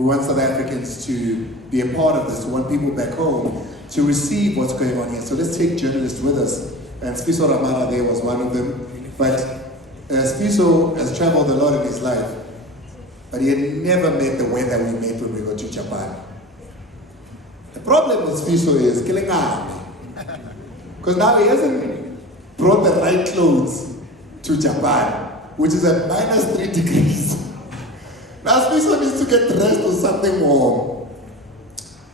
We want South Africans to be a part of this. We want people back home to receive what's going on here. So let's take journalists with us. And Sibusiso Ramara there was one of them. But Sibusiso has traveled a lot in his life, but he had never met the weather we met when we go to Japan. The problem with Sibusiso is killing army. Because now he hasn't brought the right clothes to Japan, which is at -3 degrees. Now Sibusiso needs to get dressed with something warm.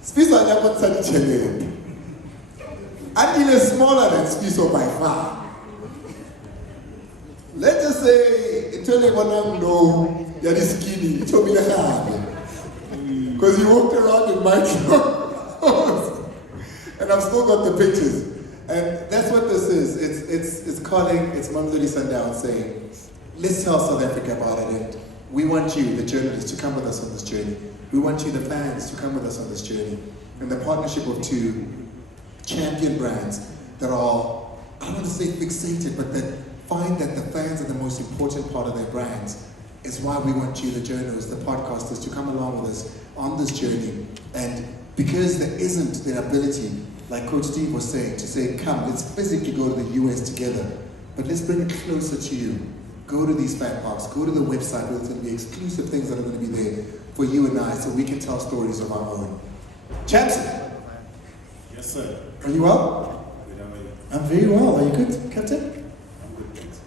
Sibusiso anyakotsani chelele. Until is smaller than Sibusiso by far. Let's just say, until you want to know you're skinny, it will be because he walked around in my clothes. And I've still got the pictures. And that's what this is. It's calling, it's Mamelodi Sundowns saying, let's tell South Africa about it. And we want you, the journalists, to come with us on this journey. We want you, the fans, to come with us on this journey. And the partnership of two champion brands that are, I don't want to say fixated, but that find that the fans are the most important part of their brands is why we want you, the journalists, the podcasters, to come along with us on this journey. And because there isn't the ability, like Coach Steve was saying, to say, come, let's physically go to the US together, but let's bring it closer to you. Go to these fan parks, go to the website where there's going to be exclusive things that are going to be there for you and I so we can tell stories of our own. Champs? Yes, sir. Are you well? Good, how are you? I'm very well. Are you good, Captain? I'm good, thanks.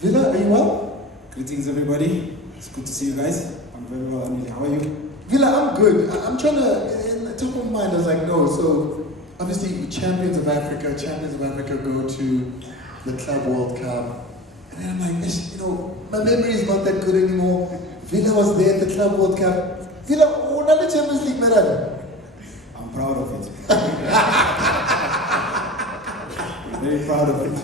Vila, are you well? Greetings, everybody. It's good to see you guys. I'm very well, Amelia. How are you? Vila, I'm good. I'm trying to, in the top of my mind, I was like, no, so obviously champions of Africa go to the Club World Cup. And then I'm like, you know, my memory is not that good anymore. Vila was there at the Club World Cup. Vila, another Champions League medal. I'm proud of it. I'm very proud of it.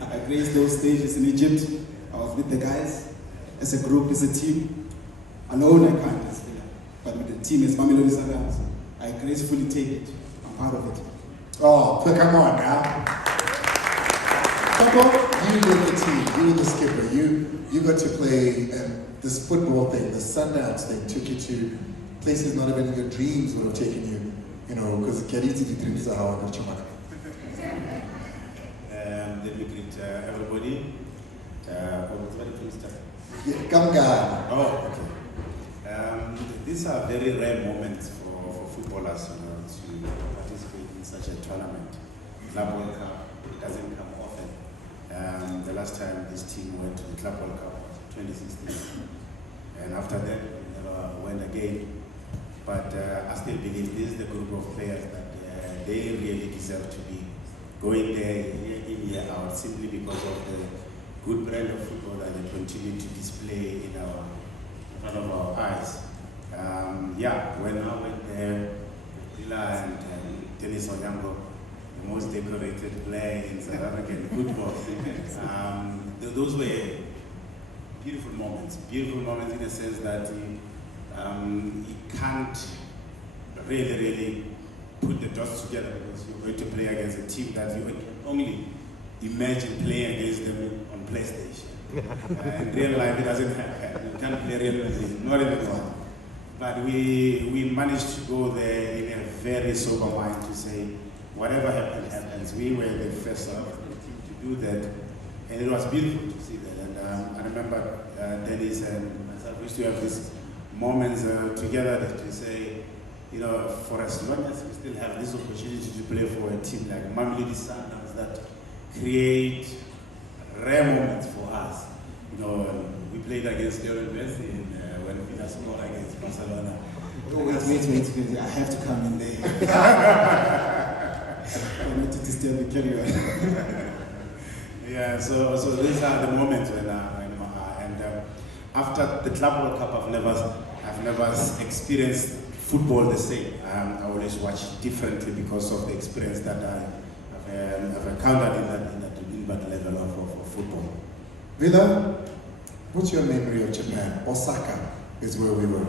I graced those stages in Egypt. I was with the guys. As a group, as a team. Alone, I can't just Vila. But with the team, as Mamelodi Sundowns, I gracefully take it. I'm proud of it. Oh, come on now. Come on, you were the team, you were the skipper, you got to play this football thing, the Sundowns thing, took you to places not even in your dreams would have taken you, you know, because Keriti dreams are how I got you back. Let me greet everybody. Yeah, come guy. Oh, okay. These are very rare moments for footballers, you know, to participate in such a tournament. Club World Cup, it doesn't come often. The last time this team went to the Club World Cup was 2016. And after that, we never went again. But I still believe this is the group of players that they really deserve to be going there year in, year out, simply because of the good brand of football that they continue to display in front of our eyes. When I went there, Vila and Dennis Onyango, the most decorated player in South African football. Those were beautiful moments in the sense that you can't really put the dots together because you're going to play against a team that you can only imagine playing against them on PlayStation. In real life, it doesn't happen. You can't play real life, not even one. But we managed to go there in a very sober mind to say, whatever happens. We were the first team to do that, and it was beautiful to see that. And I remember Dennis and myself used to have these moments together that we say, you know, for as long as we still have this opportunity to play for a team like Mamelodi Sundowns that create rare moments for us. You know, we played against Lionel Messi when Vila scored against Barcelona. Oh, wait. I have to come in there. I need to disturb the carry on. Yeah, so these are the moments when after the Club World Cup, I've never experienced football the same. I always watch differently because of the experience that I've encountered in that level of football. Vila, what's your memory of Japan? Osaka is where we were.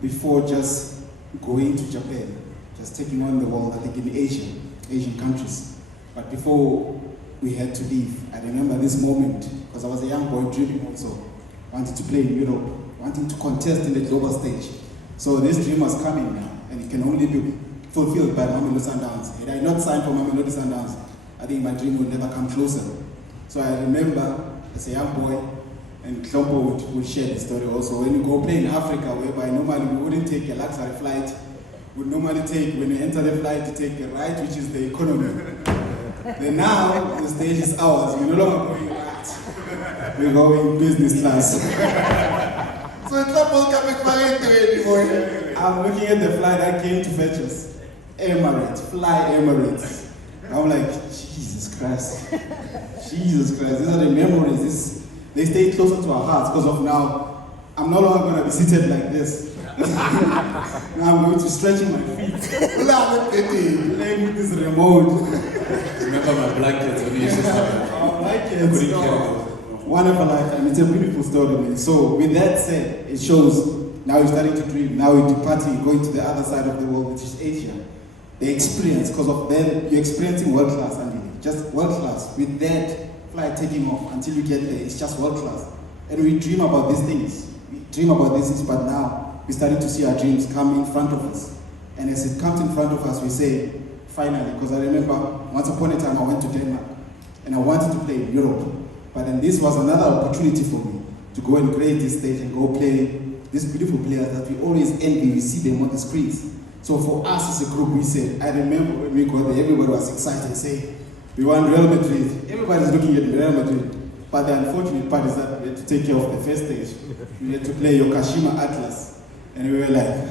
Before just going to Japan, just taking on the world, I think in Asian countries. But before we had to leave, I remember this moment, because I was a young boy dreaming also, wanting to play in Europe, wanting to contest in the global stage. So this dream was coming now, and it can only be fulfilled by Mamelodi Sundowns. Had I not signed for Mamelodi Sundowns, I think my dream would never come closer. So I remember as a young boy, and Hlompho would share the story also, when you go play in Africa, whereby normally we wouldn't take a luxury flight, we would normally take, when you enter the flight, to take a ride, which is the economy. Then now, the stage is ours, we're no longer going right, we're going business class. So it's not coming back anymore. I'm looking at the flight that came to fetch us. Emirates, fly Emirates. I'm like, Jesus Christ. Jesus Christ, these are the memories. They stay closer to our hearts because of now, I'm no longer going to be seated like this. Now I'm going to stretching my feet. Playing with this remote. Remember my blankets when you used to start? Our blankets. Wonderful lifetime. It's a beautiful story, man. So with that said, it shows now you're starting to dream. Now you're departing, going to the other side of the world, which is Asia. The experience, because of then you're experiencing world class, and just world class. With that flight taking off until you get there, it's just world class. And we dream about these things. We dream about these things, but now we're starting to see our dreams come in front of us. And as it comes in front of us, we say, finally, because I remember once upon a time I went to Denmark and I wanted to play in Europe. But then this was another opportunity for me to go and create this stage and go play these beautiful players that we always envy. We see them on the screens. So for us as a group, we said, I remember when we got there, everybody was excited, saying, we want Real Madrid. Everybody's looking at Real Madrid. But the unfortunate part is that we had to take care of the first stage. We had to play Yokohama Atlas. And we were like,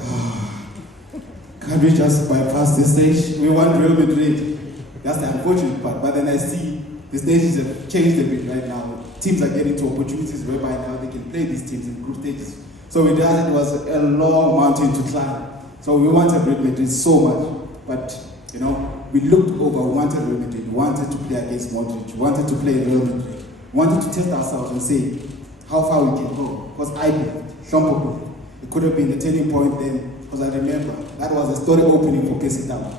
can't we just bypass this stage? We want Real Madrid. That's the unfortunate part. But then I see the stages have changed a bit right now. Teams are getting to opportunities whereby now they can play these teams in group stages. So with that, it was a long mountain to climb. So we wanted Real Madrid so much. But, you know, we looked over, we wanted Real Madrid. We wanted to play against Modric. We wanted to play Real Madrid. We wanted to test ourselves and say how far we can go. Because I believed, Hlompho believed. It could have been the turning point then. Because I remember, that was a story opening for Kekana.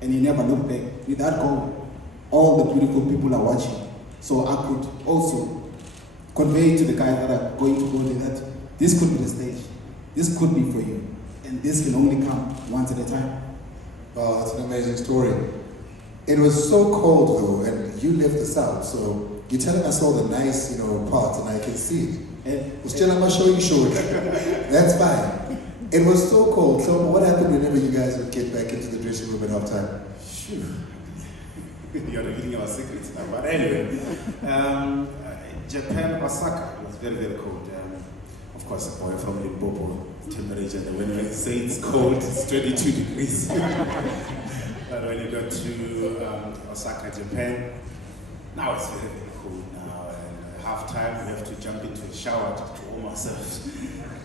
And he never looked back. With that goal, all the beautiful people are watching. So I could also convey to the guys that are going to go there that this could be the stage. This could be for you. And this can only come once at a time. Oh, that's an amazing story. It was so cold though, and you left us out, so you're telling us all the nice, parts, and I can see it. Still, I'm not showing short. That's fine. It was so cold. So what happened whenever you guys would get back into the dressing room at halftime? You're revealing our secrets now. But anyway, Japan, Osaka, it was very, very cold. Of course, a boy from Limpopo, temperature, when I say it's cold, it's 22 degrees. But when you go to Osaka, Japan, now it's very, very cold now. And halftime, we have to jump into a shower to warm ourselves.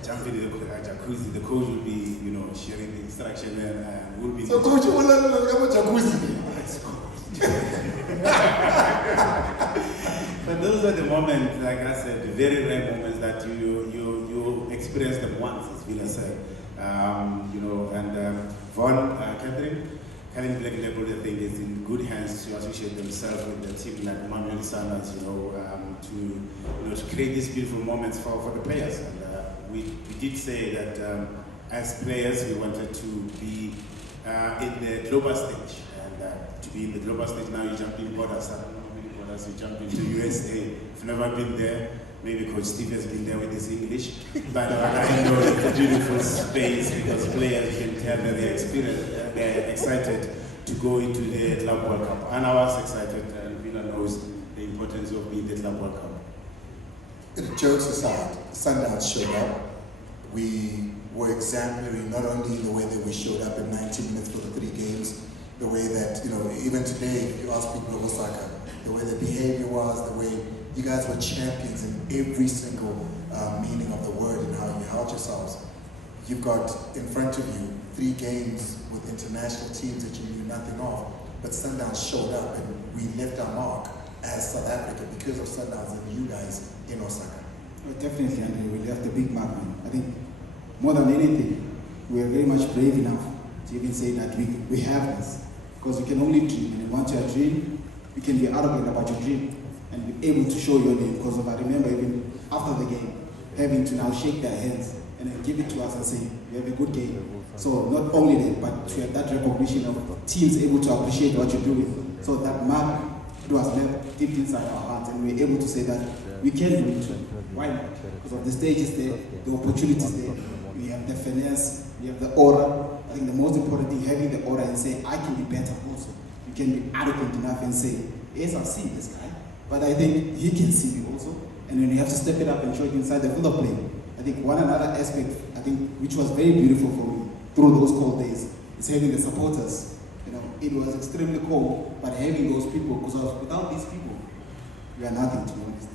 Jump into the jacuzzi. The coach will be, sharing the instruction, and we'll be. So, coach, you will learn jacuzzi. It's cold. But those are the moments, like I said, the very rare moments that you experience them once, as Vila said. And Von, Catherine Black Label, I think, is in good hands to associate themselves with the team like Mamelodi Sundowns, to create these beautiful moments for the players. And we did say that as players, we wanted to be in the global stage. And to be in the global stage, now you jump in borders. I don't know how many borders you jump into USA. If you've never been there, maybe Coach Steve has been there with his English. But I know it's a beautiful space because players can tell that they're excited to go into the Club World Cup. And I was excited, and Vila knows the importance of being the Club World Cup. Jokes aside, Sundowns showed up. We were exemplary not only in the way that we showed up in 90 minutes for the 3 games, the way that, even today, if you ask people of Osaka, the way the behavior was, the way you guys were champions in every single meaning of the word and how you held yourselves. You've got in front of you 3 games with international teams that you knew nothing of, but Sundowns showed up and we left our mark as South Africa because of Sundowns and you guys in Osaka. Oh, definitely, Andre, we left a big mark, man. I think more than anything, we are very much brave enough to even say that we have this. Because you can only dream, and once you are dream, you can be arrogant about your dream and be able to show your name. Because I remember even after the game, having to now shake their hands and then give it to us and say, you have a good game. So not only that, but to have that recognition of teams able to appreciate what you're doing. So that mark, it was left deep inside our hearts, and we were able to say that we can do it too. Why not? Because of the stages there, the opportunities there, we have the finesse, we have the aura. I think the most important thing, having the aura and saying, I can be better also. You can be arrogant enough and say, yes, I've seen this guy, but I think he can see me also. And then you have to step it up and show it inside the field of play. I think one another aspect, I think, which was very beautiful for me through those cold days, is having the supporters. You know, it was extremely cold, but having those people, because without these people, we are nothing, to be honest.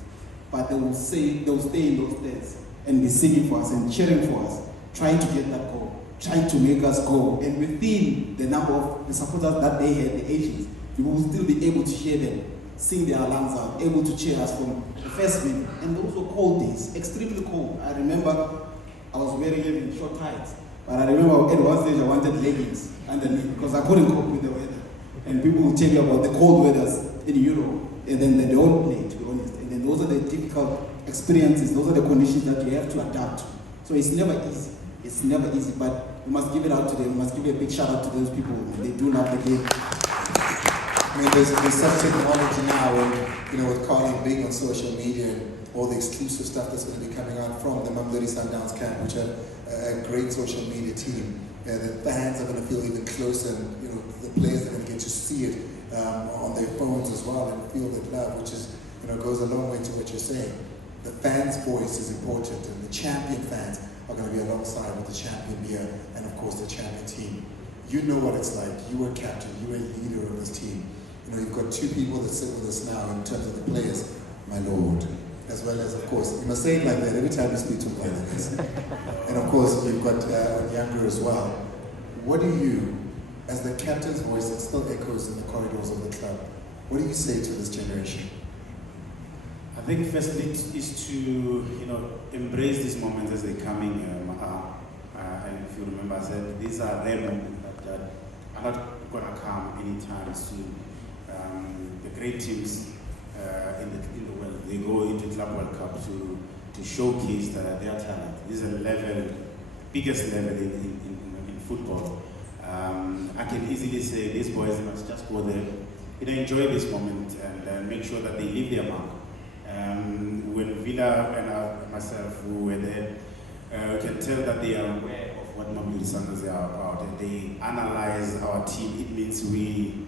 But they will stay in those days and be singing for us and cheering for us, trying to get that goal, trying to make us go. And within the number of the supporters that they had, the Asians, we will still be able to hear them sing their lungs out, able to cheer us from the first minute. And those were cold days, extremely cold. I remember I was wearing even short tights, but I remember at one stage I wanted leggings underneath because I couldn't cope with the weather. And people will tell you about the cold weathers in Europe, and then they don't play, to be honest. And then those are the difficult experiences, those are the conditions that you have to adapt to. So it's never easy. It's never easy, but we must give it out to them. We must give a big shout out to those people. They do love the game. I mean, there's such technology now, and with Carly being on social media and all the exclusive stuff that's going to be coming out from the Mamelodi Sundowns camp, which are a great social media team. The fans are going to feel even closer, and the players are going to get to see it on their phones as well and feel that love, which is goes a long way to what you're saying. The fans' voice is important, and the champion fans are going to be alongside with the champion beer and of course the champion team. You know what it's like. You were captain. You were leader of this team. You've got two people that sit with us now in terms of the players, my lord, as well as, of course, you must say it like that every time you speak to them like this. And of course, you've got younger as well. What do you, as the captain's voice that still echoes in the corridors of the club, what do you say to this generation? I think firstly is to embrace these moments as they're coming. And if you remember, I said these are rare moments that are not going to come anytime soon. The great teams in the world, they go into Club World Cup to showcase their talent. This is a biggest level in football. I can easily say these boys must just go there, enjoy this moment and make sure that they leave their mark. When Vila and myself who were there, we can tell that they are aware of what Mamelodi Sundowns are about, and they analyze our team. It means we,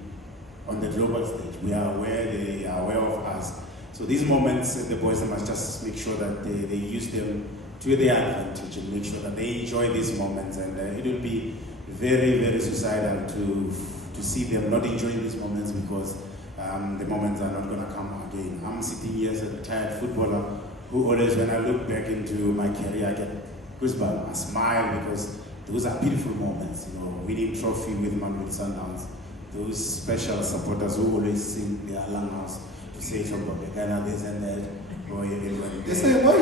on the global stage, we are aware, they are aware of us. So these moments, the boys must just make sure that they use them to their advantage and make sure that they enjoy these moments. And it will be very, very suicidal to see them not enjoying these moments because the moments are not going to come again. I'm sitting here as a retired footballer who always, when I look back into my career, I get goosebumps. I smile because those are beautiful moments. Winning trophy with Mamelodi Sundowns. Those special supporters who always sing their alarm house to say Hlompho, Kekana, this and that. They say what?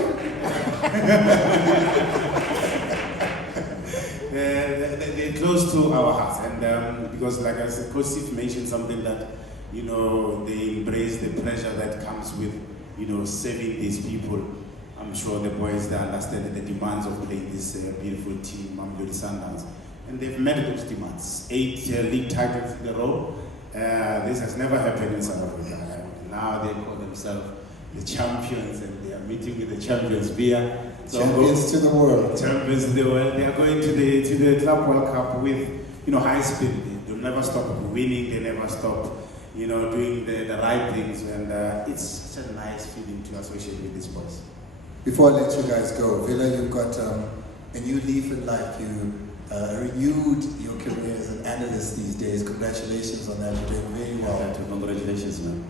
They're close to our hearts, and because, like I said, Coach Sif mentioned something that they embrace the pressure that comes with serving these people. I'm sure the boys, they understand the demands of playing this beautiful team, Mamelodi Sundowns. And they've met those demands. 8 league titles in a row. This has never happened in South Africa. Now they call themselves the champions, and they are meeting with the champions via champions to the world. Champions to the world. They are going to the Club World Cup with high speed. They'll never stop winning. They never stop doing the right things, and it's such a nice feeling to associate with these boys. Before I let you guys go, Vila, you've got a new leaf in life. You renewed your career as an analyst these days. Congratulations on that. You're doing very well. Congratulations, man.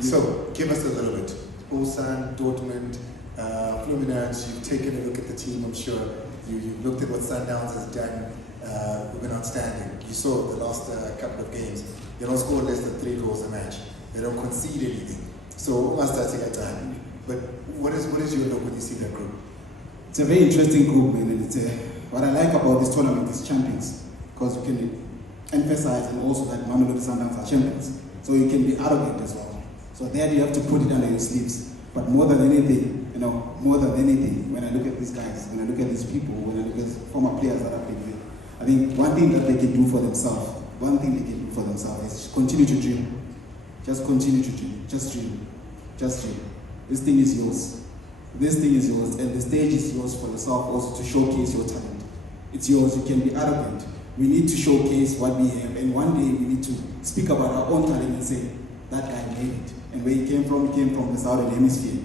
So, give us a little bit. Ulsan, Dortmund, Fluminense, you've taken a look at the team, I'm sure. You've looked at what Sundowns has done. We've been outstanding. You saw the last couple of games. They don't score less than 3 goals a match. They don't concede anything. So, must take a time. But what is your look when you see that group? It's a very interesting group, man. And what I like about this tournament is champions, because you can emphasize and also that Mamelodi Sundowns are champions. So you can be arrogant as well. So there you have to put it under your sleeves. But more than anything, you know, more than anything, when I look at these guys, when I look at these people, when I look at former players that have been here, I think one thing that they can do for themselves, is continue to dream. Just continue to dream. Just dream. Just dream. This thing is yours. This thing is yours, and the stage is yours for yourself also to showcase your talent. It's yours. You can be arrogant. We need to showcase what we have, and one day we need to speak about our own talent and say, that guy made it. And where he came from the Southern Hemisphere.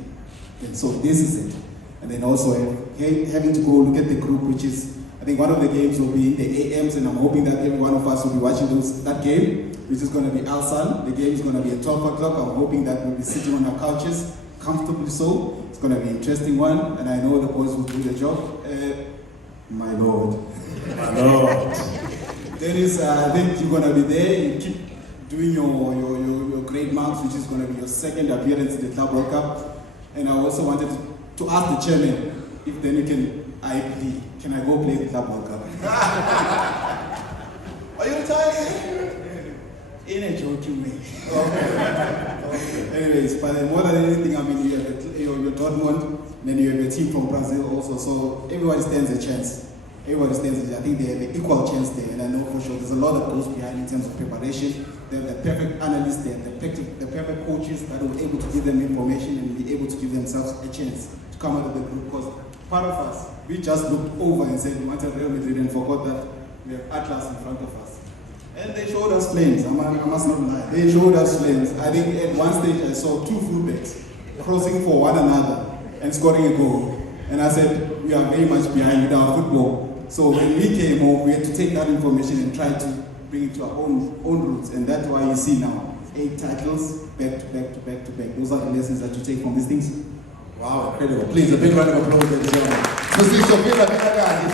And so this is it. And then also having to go look at the group, which is, I think one of the games will be the AMs, and I'm hoping that every one of us will be watching that game, which is going to be Al Sun. The game is going to be at 12 o'clock. I'm hoping that we'll be sitting on our couches, comfortably so. It's going to be an interesting one, and I know the boys will do the job. My Lord. My Lord. Dennis, I think you're going to be there. You keep doing your great marks, which is going to be your second appearance in the Club World Cup. And I also wanted to ask the chairman if then you can I go play the Club World Cup? Are you retired? In a joking way. Okay. Anyways, but more than anything, I mean, you have your Dortmund, then you have your team from Brazil also, so everybody stands a chance. I think they have an equal chance there, and I know for sure there's a lot that goes behind in terms of preparation. They have the perfect analysts there, the perfect coaches that will be able to give them information and be able to give themselves a chance to come out of the group. Because part of us, we just looked over and said we wanted Real Madrid and forgot that we have Atlas in front of us. And they showed us flames, I must not lie. They showed us flames. I think at one stage I saw two fullbacks crossing for one another and scoring a goal. And I said, we are very much behind with our football. So when we came home, we had to take that information and try to bring it to our own roots. And that's why you see now 8 titles back to back. Those are the lessons that you take from these things. Wow, incredible. Please, a big round of applause, ladies and gentlemen. Sibusiso, Vilakazi,